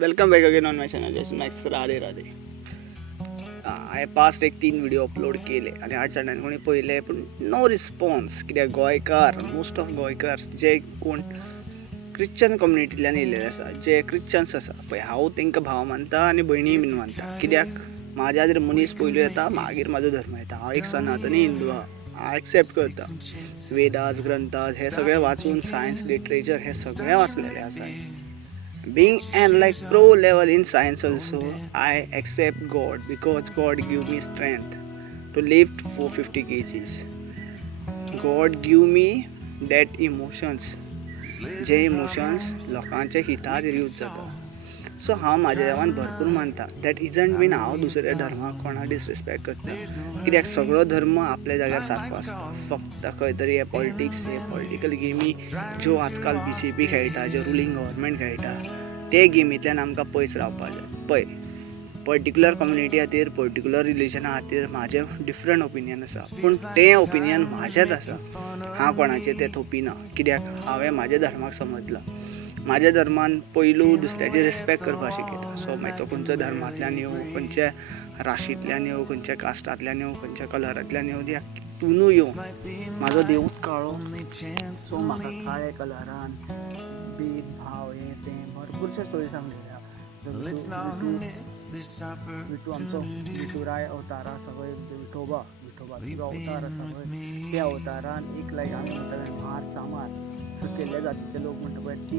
Welcome back again on my channel. Yes, Max Radhe Radhe. हांवें past एक 3 video upload केले आनी आठ जाणांनी कोणी पळयले पूण नो रिस्पॉन्स. कित्याक गोंयकार मोस्ट ऑफ गोंयकार जे कोण क्रिश्चन कम्युनिटींतल्यान येयलेले आसा, जे क्रिश्चन्स आसा पळय, हांव तांकां भाव मानता आनी भयणी बीन मानता. कित्याक म्हाज्या जर मनीस पयलू येता, मागीर म्हाजो धर्म येता. हांव एक सनातनी हिंदू आहा, हांव एक्सेप्ट करता. वेदास ग्रंथास हे सगळे वाचून सायन्स लिटरेचर हे सगळे वाचलेले आसा. Being an like pro level in science also, I accept God because God give me strength to lift 450 kgs. God give me that emotions, जे इमोशन्स लोकांच्या हितार यूज जाता. सो हांव म्हाज्या देवान भरपूर मानता. दॅट इजंट बीन हांव दुसऱ्या धर्माक कोणाक डिसरिस्पेक्ट करता. कित्याक सगळो धर्म आपल्या जाग्यार सारको आसता. फक्त खंय तरी हे पॉलिटिक्स, हे पॉलिटिकल गेमी ज्यो आजकाल BJP खेळटा, जे रुलींग गव्हर्मेंट खेळटा, ते गेमींतल्यान आमकां पयस रावपाक जाय. पळय, पर्टिक्युलर कम्युनिटी खातीर, पर्टिक्युलर रिलीजना खातीर म्हाजें डिफरंट ओपिनियन आसा. पूण तें ओपिनियन म्हाजेंच आसा. हांव कोणाचें तें थोपिना. कित्याक हांवें म्हाज्या धर्माक समजला. म्हाज्या धर्मान पयलू दुसऱ्याची रिस्पेक्ट करपाक शिकयता. सो मागीर तो खंयचो धर्मांतल्यान येवं, खंयच्या राशींतल्यान येवं, खंयच्या कास्टांतल्यान येवं, खंयच्या कलरांतल्यान येवं, त्या तिनूय येवं, म्हाजो देवूच काळो. सो म्हाका काळ्या कलरान भेदभाव हे तें भरपूरशे स्टोरी सांगलेल्या. विठू आमचो विठुराय अवतारा सगळे विठोबाचो अवतार आसा पळय, त्या अवतारान एक लायक आमी म्हणटाले मार चामार सकयल्ल्या जातीचे लोक म्हणटा पळय, ती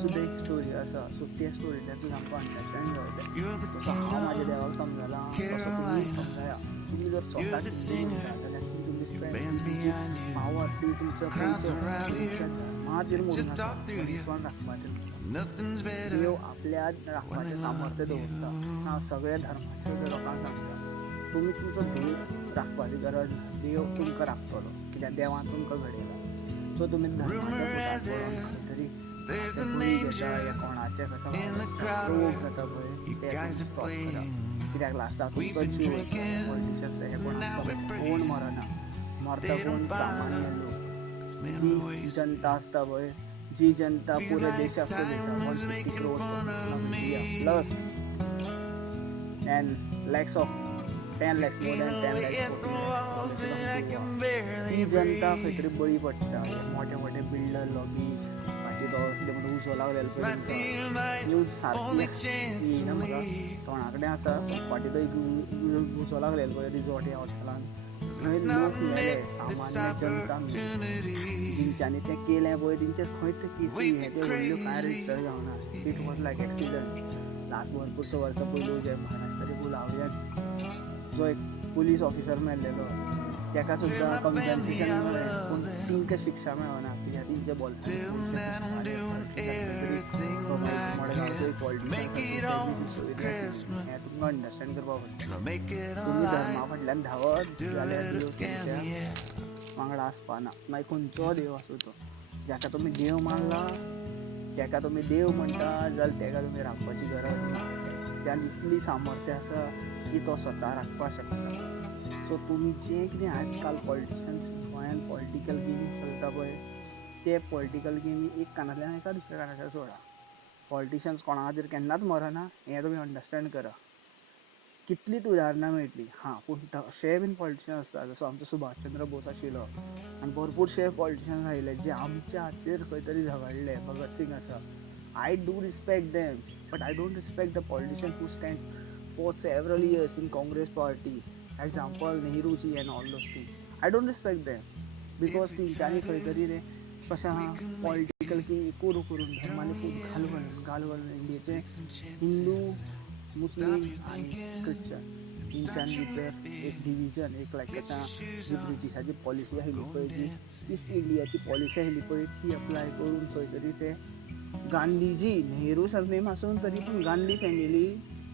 सुद्दां एक स्टोरी आसा. सो त्या स्टोरींतल्यान आमकां अंडरस्टँड जावचें. सो हांव म्हाज्या देवाक समजलां, तसो तुमी समजया. तुमी जर स्वताक हिंदू म्हणटा जाल्यार ती तुमी स्पेंड पावर ती तुमचो पयसो धर्माचेर मोडून आसा. कोण राखपाचें देव आपल्या राखपाचें सामर्थ्य दवरता. हांव सगळ्या धर्माच्या लोकांक सांगता, तुमी तुमचो देव राखपाची गरज ना. देव तुमकां राखतलो, कित्याक देवान तुमकां घडयला. सो तुमी धर्माच्या फुडार तरी घेता या कोणाचें रोग जाता पळय ते स्टॉप करा. कित्याक लास्टाक तुमचो जीव पॉलिटिशियन्स हे कोण मरना. मरता कोण सामान्य लोक. जी जनता आसता पळय, जी जनता पुऱ्या देशाक चलयता, 150 crore plus 10 lakhs of 10 lakhs more than 10 lakhs ती जनता खंय तरी बळी पडटा. मोठे मोठे बिल्डर लॉबी फाटी उजो लागलेलो न्यूज सारकी येयना म्हाका तोंडा कडेन आसा. फाटी तो एक उजो लागलेलो पळय रिजॉर्ट ह्या हॉटेलान, थंय लोक मेले, सामान्य जनता तेंच्यांनी तें केलें पळय, तेंचे खंय तरी व्हडल्यो कांय रजिस्टर जावना. It was like accident. Last भरपूरशे वर्सां पयलू जे महाराष्ट्राचे गुलावऱ्यान जो एक पुलीस ऑफिसर मेल्लेलो, ताका सुद्दां कंपेन्सेशन मेळ्ळें, पूण तांकां शिक्षा मेळना. कित्याक तेंचे बोल्सांत मडगांवचो एक पॉलिटिशियन हें तुमकां अंडरस्टँड करपाक पडटा. तुमी धर्मा फाटल्यान धांवत जाल्यार देव तुमच्या वांगडा आसपाना. मागीर खंयचो देव आसूं तो, जाका तुमी देव मानला, ताका तुमी देव म्हणटा, जाल्यार ताका तुमी राखपाची गरज ना. ज्यान इतली सामर्थ्य आसा की तो स्वता राखपाक शकता. सो तुमी जें कितें आजकाल पॉलिटिशियन्स गोंयान पॉलिटिकल गेमी चलता पळय, ते पॉलिटिकल गेमी एक कानांतल्यान एका दुसऱ्या कानांतल्यान सोडा. पॉलिटिशियन्स कोणा खातीर केन्नाच मरना हें तुमी अंडरस्टँड करा. कितलींच उदाहरणां मेळटलीं. हां, पूण तशेय बीन पॉलिटिशियन आसता, जसो आमचो सुभाषचंद्र बोस आशिल्लो, आनी भरपूरशे पॉलिटिशियन्स आयिल्ले जे आमच्या खातीर खंय तरी झगडले. भगत सिंग आसा. I do respect them, but I don't respect the politician who stands for several years in Congress party. Example, Nehruji and all those things. I don't respect them because तेंच्यांनी खंय तरी रे कशें आहा पॉलिटिकल की करून धर्मांनी घालून इंडियेचे हिंदू, मुस्लीम आनी क्रिश्चन तेंच्यान भितर एक डिविजन, एक लायक जी ब्रिटिशाची पॉलिसी आशिल्ली पळय, जी ईस्ट इंडियाची पॉलिसी आशिल्ली पळय, ती अप्लाय करून खंय तरी ते गांधीजी, नेहरू सरनेम आसून तरी पूण गांधी फॅमिली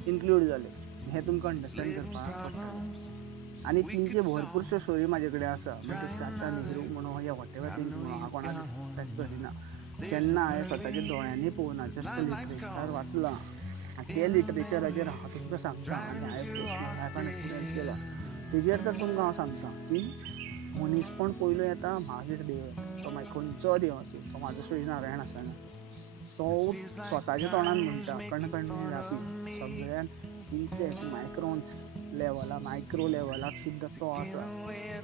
इन्क्लूड जाले. हें तुमकां अंडरस्टँड करपाक पडटा. आनी तेंचे भरपूरश्यो स्टोरी म्हाजे कडेन आसा. म्हणजे चाचा नेहरू म्हणून या वॉटेवर थिंग्स म्हणून हांव कोणाक टच करिना. जेन्ना हांवें स्वताच्या दोळ्यांनी पळोवना जस्ट लिटरेचर वाचलां, ते लिटरेचराचेर हांव तुमकां सांगता आनी हांवें एक्सपिरियन्स केला, तेजेर तर तुमकां हांव सांगता की मनीसपण पयलू येता, मागीर देव येता. तो मागीर खंयचो देव आसूं, तो म्हाजो श्रीनारायण आसना. तो स्वताच्या तोंडान म्हणटा कणकणी रापी सगळ्यान इन्सेक्ट मायक्रॉन्स लेवला मायक्रो लेवलाक सुद्दां तो आसा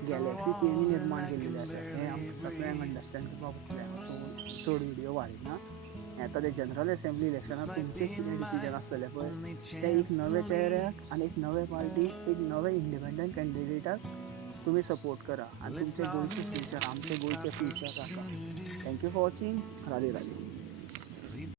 गॅलेक्सी तेणी निर्माण केल्ली आसा हें आमकां सगळ्यांक अंडरस्टँड करपाक जाय सो चड व्हिडियो वाडयना येता ते जनरल असेंब्ली इलेक्शनाक तुमचेच कितें डिसिजन आसतलें पळय ते एक नवे चेहऱ्याक आनी एक नवे पार्टीक एक नवे इंडिपेंडंट कॅन्डिडेटाक तुम्ही सपोर्ट करा आनी तुमचे गोंयचे फ्युचर आमचे गोंयचे फ्युचर राखा thank you for watching Radhe Radhe